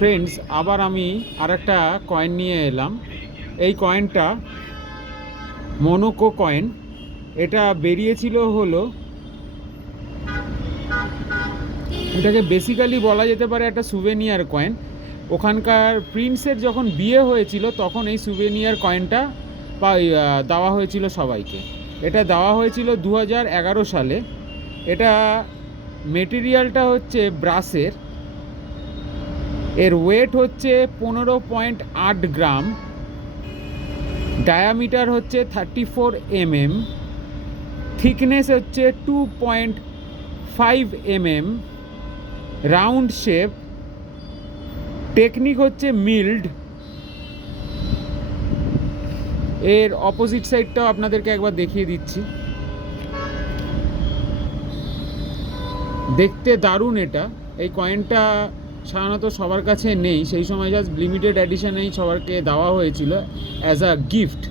Friends, আবার আমি আরেকটা কয়েন নিয়ে এলাম। এই কয়েনটা মনোকো কয়েন। এটা বেরিয়েছিল হলো, এটাকে বেসিক্যালি বলা যেতে পারে একটা সুভেনিয়ার কয়েন। ওখানকার প্রিন্সের যখন বিয়ে হয়েছিল তখন এই সুভেনিয়ার কয়েনটা দেওয়া হয়েছিল সবাইকে। এটা দেওয়া হয়েছিল 2011 সালে। এটা মেটেরিয়ালটা হচ্ছে ব্রাসের। এর ওয়েট হচ্ছে 15.8 গ্রাম, ডায়ামিটার হচ্ছে 34 mm, থিকনেস হচ্ছে 2.5 mm, রাউন্ড শেপ, টেকনিক হচ্ছে মিল্ড। এর অপোজিট সাইডটাও আপনাদেরকে একবার দেখিয়ে দিচ্ছি। দেখতে দারুণ এটা। এই কয়েনটা সাধারণত সবার কাছে নেই, সেই সময় জাস্ট লিমিটেড এডিশনেই সবারকে দেওয়া হয়েছিল অ্যাজ আ গিফট।